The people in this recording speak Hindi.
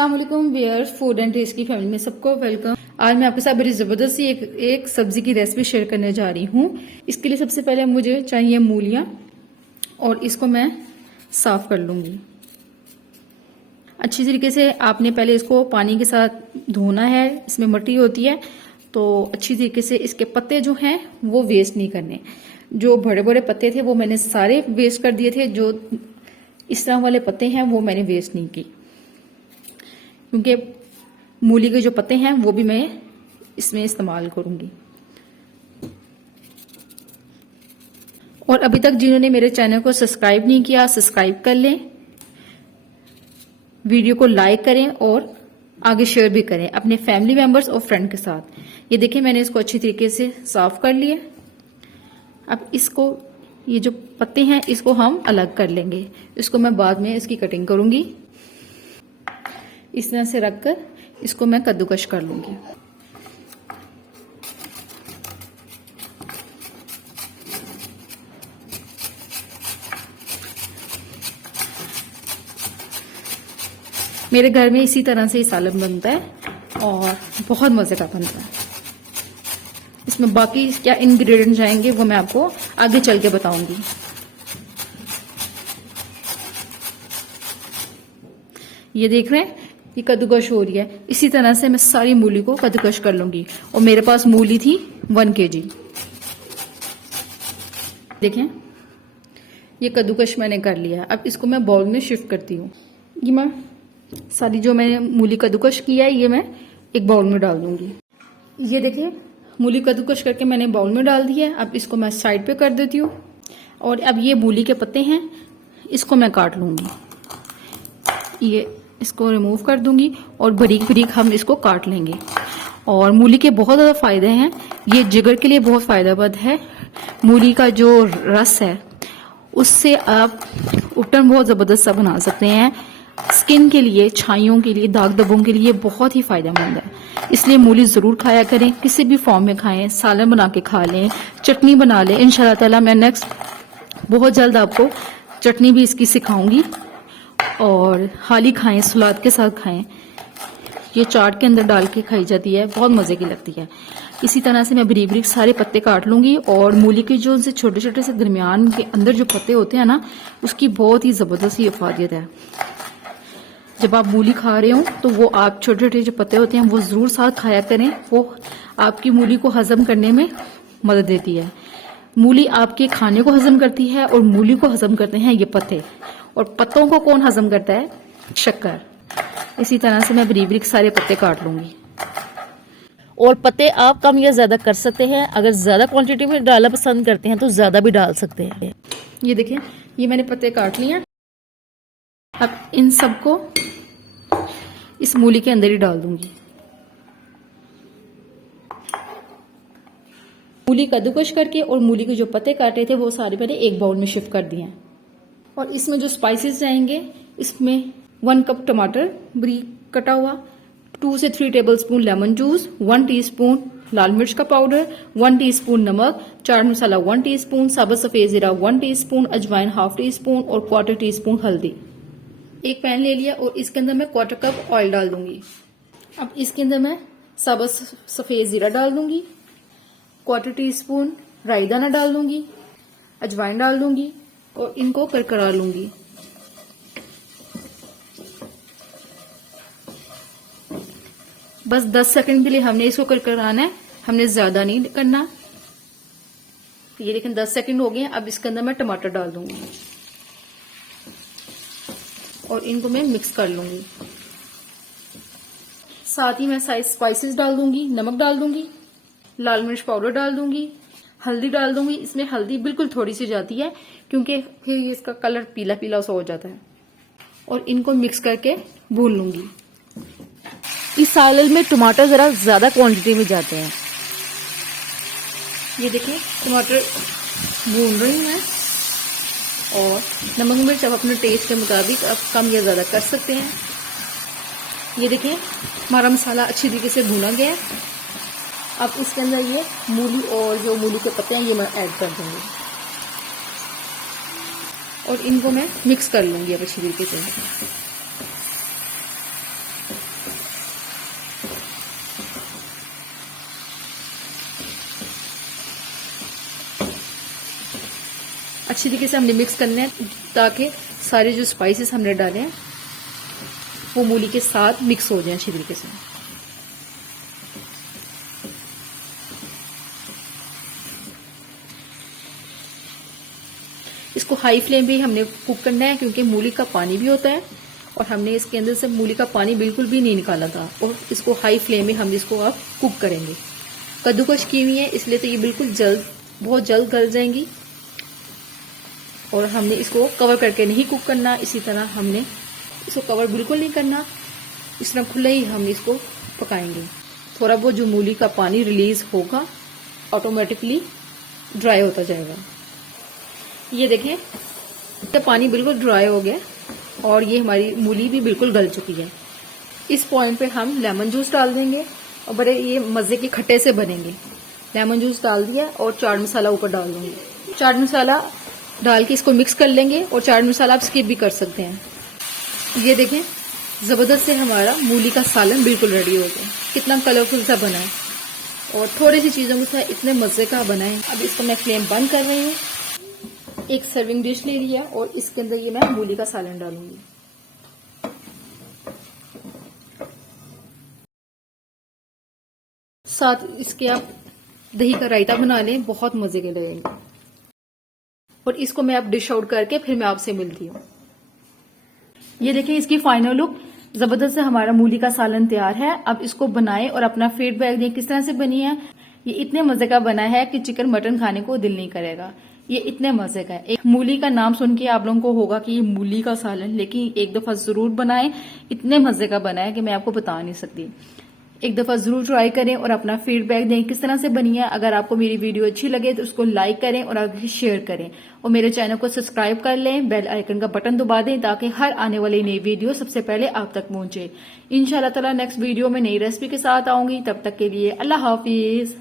अस्सलाम वालेकुम व्यूअर्स, फूड एंड टेस्ट की फैमिली में सबको वेलकम। आज मैं आपके साथ बड़ी ज़बरदस्त सी एक सब्जी की रेसिपी शेयर करने जा रही हूँ। इसके लिए सबसे पहले मुझे चाहिए मूलियाँ और इसको मैं साफ कर लूँगी अच्छी तरीके से। आपने पहले इसको पानी के साथ धोना है, इसमें मिट्टी होती है, तो अच्छी तरीके से इसके पत्ते जो हैं वो वेस्ट नहीं करने। जो बड़े बड़े पत्ते थे वो मैंने सारे वेस्ट कर दिए थे, जो इस तरह वाले पत्ते हैं वो मैंने वेस्ट नहीं की, क्योंकि मूली के जो पत्ते हैं वो भी मैं इसमें इस्तेमाल करूंगी। और अभी तक जिन्होंने मेरे चैनल को सब्सक्राइब नहीं किया, सब्सक्राइब कर लें, वीडियो को लाइक करें और आगे शेयर भी करें अपने फैमिली मेंबर्स और फ्रेंड के साथ। ये देखिए मैंने इसको अच्छी तरीके से साफ कर लिया। अब इसको, ये जो पत्ते हैं इसको हम अलग कर लेंगे। इसको मैं बाद में इसकी कटिंग करूंगी। इस तरह से रखकर इसको मैं कद्दूकश कर लूंगी। मेरे घर में इसी तरह से ही सालन बनता है और बहुत मजे का बनता है। इसमें बाकी क्या इंग्रेडिएंट जाएंगे वो मैं आपको आगे चल के बताऊंगी। ये देख रहे हैं, ये कद्दूकश हो रही है। इसी तरह से मैं सारी मूली को कद्दूकश कर लूंगी। और मेरे पास मूली थी 1 kg। देखें, ये कद्दूकश मैंने कर लिया। अब इसको मैं बाउल में शिफ्ट करती हूँ। ये मैं सारी जो मैंने मूली कद्दूकश किया है ये मैं एक बाउल में डाल दूंगी। ये देखिए मूली कद्दूकश करके मैंने बाउल में डाल दिया है। अब इसको मैं साइड पे कर देती हूँ। और अब ये मूली के पत्ते हैं, इसको मैं काट लूंगी। ये इसको रिमूव कर दूंगी और बारीक बारीक हम इसको काट लेंगे। और मूली के बहुत ज़्यादा फायदे हैं। ये जिगर के लिए बहुत फायदेमंद है। मूली का जो रस है उससे आप उपटन बहुत ज़बरदस्त सा बना सकते हैं। स्किन के लिए, छाइयों के लिए, दाग धब्बों के लिए बहुत ही फायदेमंद है। इसलिए मूली ज़रूर खाया करें, किसी भी फॉर्म में खाएं, सालन बना के खा लें, चटनी बना लें। इंशाल्लाह ताला मैं नेक्स्ट बहुत जल्द आपको चटनी भी इसकी सिखाऊंगी। और हाली खाएं, सलाद के साथ खाएं। ये चाट के अंदर डाल के खाई जाती है, बहुत मजे की लगती है। इसी तरह से मैं बारीक बारीक सारे पत्ते काट लूंगी। और मूली के जो उनसे छोटे छोटे से दरमियान के अंदर जो पत्ते होते हैं ना, उसकी बहुत ही जबरदस्त इफादियत है। जब आप मूली खा रहे हो तो वो आप छोटे छोटे जो पत्ते होते हैं वो जरूर साथ खाया करें। वो आपकी मूली को हजम करने में मदद देती है। मूली आपके खाने को हजम करती है और मूली को हजम करते हैं ये पत्ते। और पत्तों को कौन हजम करता है? शक्कर। इसी तरह से मैं बारीक बारीक सारे पत्ते काट लूंगी। और पत्ते आप कम या ज्यादा कर सकते हैं। अगर ज्यादा क्वांटिटी में डालना पसंद करते हैं तो ज्यादा भी डाल सकते हैं। ये देखिए, ये मैंने पत्ते काट लिए। अब इन सबको इस मूली के अंदर ही डाल दूंगी। मूली कद्दूकश करके और मूली के जो पत्ते काटे थे वो सारे मैंने एक बाउल में शिफ्ट कर दिए हैं। और इसमें जो स्पाइसेस जाएंगे, इसमें 1 कप टमाटर बारीक कटा हुआ, 2 से 3 टेबलस्पून लेमन जूस, 1 टीस्पून लाल मिर्च का पाउडर, 1 टीस्पून नमक, चाट मसाला 1 टीस्पून, साबुत सफेद जीरा 1 टीस्पून, अजवाइन 1/2 टीस्पून और 1/4 टीस्पून हल्दी। एक पैन ले लिया और इसके अंदर मैं 1/4 कप ऑयल डाल दूंगी। अब इसके अंदर मैं साबुत सफेद जीरा डाल दूंगी, 1/4 टीस्पून राई दाना डाल दूंगी, अजवाइन डाल दूंगी और इनको करकरा लूंगी। बस 10 सेकंड के लिए हमने इसको करकराना है, हमने ज्यादा नहीं करना। ये लेकिन 10 सेकंड हो गए। अब इसके अंदर मैं टमाटर डाल दूंगी और इनको मैं मिक्स कर लूंगी। साथ ही मैं साइज स्पाइसेस डाल दूंगी, नमक डाल दूंगी, लाल मिर्च पाउडर डाल दूंगी, हल्दी डाल दूंगी। इसमें हल्दी बिल्कुल थोड़ी सी जाती है क्योंकि फिर इसका कलर पीला पीला सा हो जाता है। और इनको मिक्स करके भून लूंगी। इस सालन में टमाटर जरा ज्यादा क्वांटिटी में जाते हैं। ये देखिए टमाटर भून रही हूं मैं। और नमक मिर्च आप अपने टेस्ट के मुताबिक आप कम या ज्यादा कर सकते हैं। ये देखिए हमारा मसाला अच्छी तरीके से भुना गया है। अब इसके अंदर ये मूली और जो मूली के पत्ते हैं ये मैं ऐड कर दूंगी और इनको मैं मिक्स कर लूंगी अब अच्छी तरीके से। अच्छी तरीके से हमने मिक्स करना है ताकि सारे जो स्पाइसेस हमने डाले हैं वो मूली के साथ मिक्स हो जाए अच्छी तरीके से। इसको हाई फ्लेम पे ही हमने कुक करना है क्योंकि मूली का पानी भी होता है और हमने इसके अंदर से मूली का पानी बिल्कुल भी नहीं निकाला था। और इसको हाई फ्लेम में हम इसको अब कुक करेंगे। कद्दूकश की हुई है इसलिए तो ये बिल्कुल बहुत जल्द गल जाएंगी। और हमने इसको कवर करके नहीं कुक करना, इसी तरह हमने इसको कवर बिल्कुल नहीं करना, इस तरह खुले ही हम इसको पकाएंगे। थोड़ा बहुत जो मूली का पानी रिलीज होगा ऑटोमेटिकली ड्राई होता जाएगा। ये देखें तो पानी बिल्कुल ड्राई हो गया और ये हमारी मूली भी बिल्कुल गल चुकी है। इस पॉइंट पे हम लेमन जूस डाल देंगे और बड़े ये मजे के खट्टे से बनेंगे। लेमन जूस डाल दिया और चाट मसाला ऊपर डाल दूंगी। चाट मसाला डाल के इसको मिक्स कर लेंगे और चाट मसाला आप स्किप भी कर सकते हैं। ये देखें जबरदस्त से हमारा मूली का सालन बिल्कुल रेडी हो गया। कितना कलरफुल सा बना है और थोड़ी सी चीजों के साथ इतने मजे का बना है। अब इसको मैं फ्लेम बंद कर रही हूँ। एक सर्विंग डिश ले लिया और इसके अंदर ये मैं मूली का सालन डालूंगी। साथ इसके आप दही का रायता बना लें, बहुत मजे के लगेंगे। और इसको मैं अब डिश आउट करके फिर मैं आपसे मिलती हूँ। ये देखिए इसकी फाइनल लुक, जबरदस्त से हमारा मूली का सालन तैयार है। अब इसको बनाएं और अपना फीडबैक दें किस तरह से बनी है। ये इतने मजे का बना है कि चिकन मटन खाने को दिल नहीं करेगा। ये इतने मजे का है। एक मूली का नाम सुन के आप लोगों को होगा कि ये मूली का सालन, लेकिन एक दफा जरूर बनाएं। इतने मजे का बना है कि मैं आपको बता नहीं सकती। एक दफा जरूर ट्राई करें और अपना फीडबैक दें किस तरह से बनी है। अगर आपको मेरी वीडियो अच्छी लगे तो उसको लाइक करें और आगे शेयर करें और मेरे चैनल को सब्सक्राइब कर लें। बेल आइकन का बटन दबा दें ताकि हर आने वाली नई वीडियो सबसे पहले आप तक पहुंचे। इंशाल्लाह ताला नेक्स्ट वीडियो में नई रेसिपी के साथ आऊंगी। तब तक के लिए अल्लाह हाफिज।